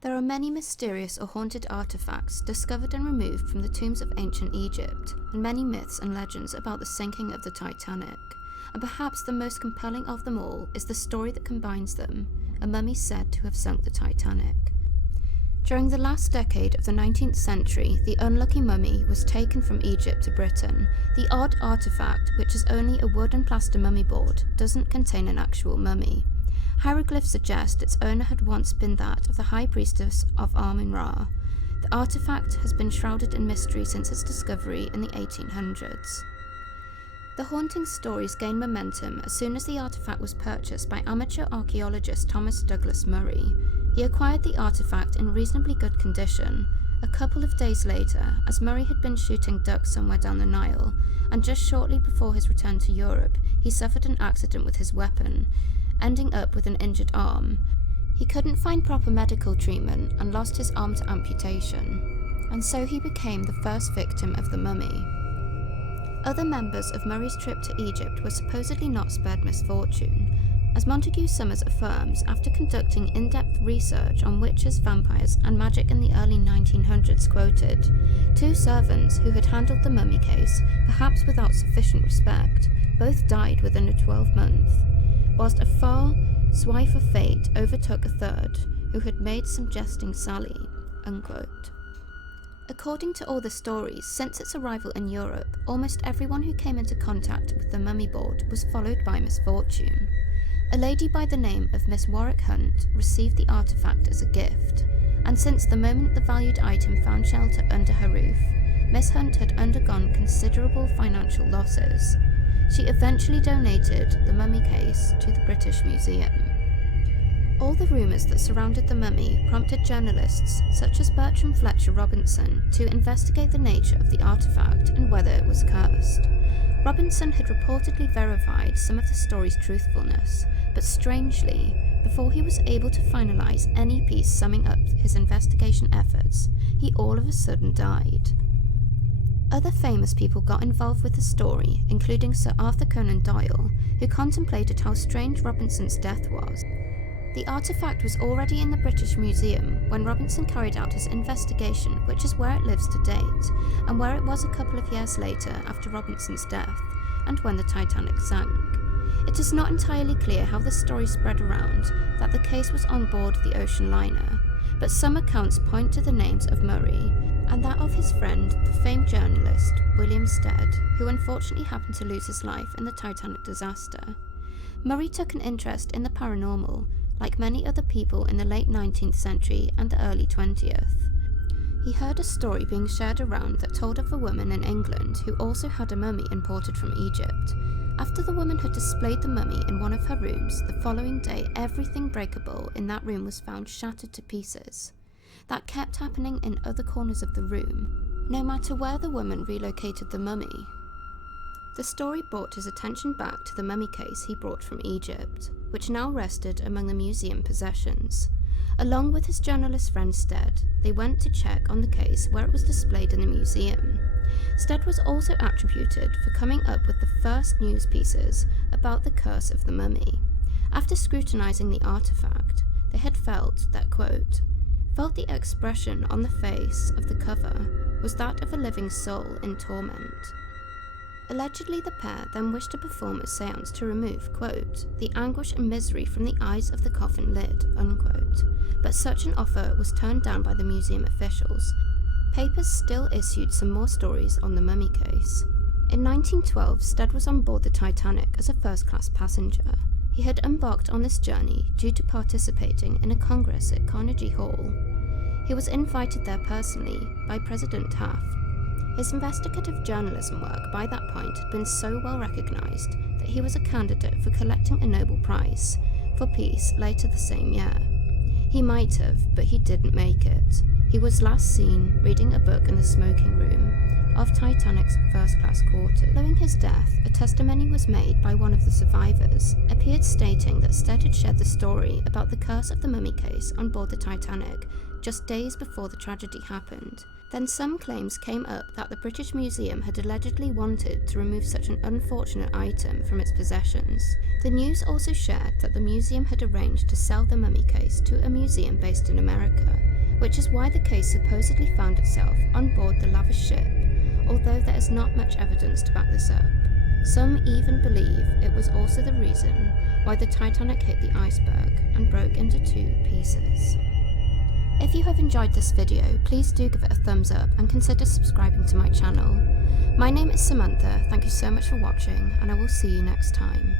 There are many mysterious or haunted artifacts discovered and removed from the tombs of ancient Egypt, and many myths and legends about the sinking of the Titanic. And perhaps the most compelling of them all is the story that combines them, a mummy said to have sunk the Titanic. During the last decade of the 19th century, the unlucky mummy was taken from Egypt to Britain. The odd artefact, which is only a wood and plaster mummy board, doesn't contain an actual mummy. Hieroglyphs suggest its owner had once been that of the High Priestess of Amun-Ra. The artefact has been shrouded in mystery since its discovery in the 1800s. The haunting stories gained momentum as soon as the artefact was purchased by amateur archaeologist Thomas Douglas Murray. He acquired the artefact in reasonably good condition a couple of days later, as Murray had been shooting ducks somewhere down the Nile, and just shortly before his return to Europe, he suffered an accident with his weapon, ending up with an injured arm. He couldn't find proper medical treatment and lost his arm to amputation, and so he became the first victim of the mummy. Other members of Murray's trip to Egypt were supposedly not spared misfortune. As Montague Summers affirms, after conducting in-depth research on witches, vampires, and magic in the early 1900s, quoted, 2 servants who had handled the mummy case, perhaps without sufficient respect, both died within a 12-month, whilst a far swipe of fate overtook a third, who had made some jesting sally, unquote. According to all the stories, since its arrival in Europe, almost everyone who came into contact with the mummy board was followed by misfortune. A lady by the name of Miss Warwick Hunt received the artefact as a gift, and since the moment the valued item found shelter under her roof, Miss Hunt had undergone considerable financial losses. She eventually donated the mummy case to the British Museum. All the rumours that surrounded the mummy prompted journalists such as Bertram Fletcher Robinson to investigate the nature of the artefact and whether it was cursed. Robinson had reportedly verified some of the story's truthfulness, but strangely, before he was able to finalise any piece summing up his investigation efforts, he all of a sudden died. Other famous people got involved with the story, including Sir Arthur Conan Doyle, who contemplated how strange Robinson's death was. The artefact was already in the British Museum when Robinson carried out his investigation, which is where it lives to date, and where it was a couple of years later after Robinson's death, and when the Titanic sank. It is not entirely clear how the story spread around that the case was on board the ocean liner, but some accounts point to the names of Murray, and that of his friend, the famed journalist William Stead, who unfortunately happened to lose his life in the Titanic disaster. Murray took an interest in the paranormal, like many other people in the late 19th century and the early 20th. He heard a story being shared around that told of a woman in England who also had a mummy imported from Egypt. After the woman had displayed the mummy in one of her rooms, the following day everything breakable in that room was found shattered to pieces. That kept happening in other corners of the room, no matter where the woman relocated the mummy. The story brought his attention back to the mummy case he brought from Egypt, which now rested among the museum possessions. Along with his journalist friend Stead, they went to check on the case where it was displayed in the museum. Stead was also attributed for coming up with the first news pieces about the curse of the mummy. After scrutinizing the artifact, they had felt that, quote, felt the expression on the face of the cover was that of a living soul in torment. Allegedly, the pair then wished to perform a seance to remove, quote, the anguish and misery from the eyes of the coffin lid, unquote, but such an offer was turned down by the museum officials. Papers still issued some more stories on the mummy case. In 1912, Stead was on board the Titanic as a first-class passenger. He had embarked on this journey due to participating in a congress at Carnegie Hall. He was invited there personally by President Taft. His investigative journalism work by that point had been so well recognised that he was a candidate for collecting a Nobel Prize for Peace later the same year. He might have, but he didn't make it. He was last seen reading a book in the smoking room of Titanic's first-class quarters. Following his death, a testimony was made by one of the survivors, appeared stating that Stead had shared the story about the curse of the mummy case on board the Titanic just days before the tragedy happened. Then some claims came up that the British Museum had allegedly wanted to remove such an unfortunate item from its possessions. The news also shared that the museum had arranged to sell the mummy case to a museum based in America, which is why the case supposedly found itself on board the lavish ship, although there is not much evidence to back this up. Some even believe it was also the reason why the Titanic hit the iceberg and broke into 2 pieces. If you have enjoyed this video, please do give it a thumbs up and consider subscribing to my channel. My name is Samantha, thank you so much for watching, and I will see you next time.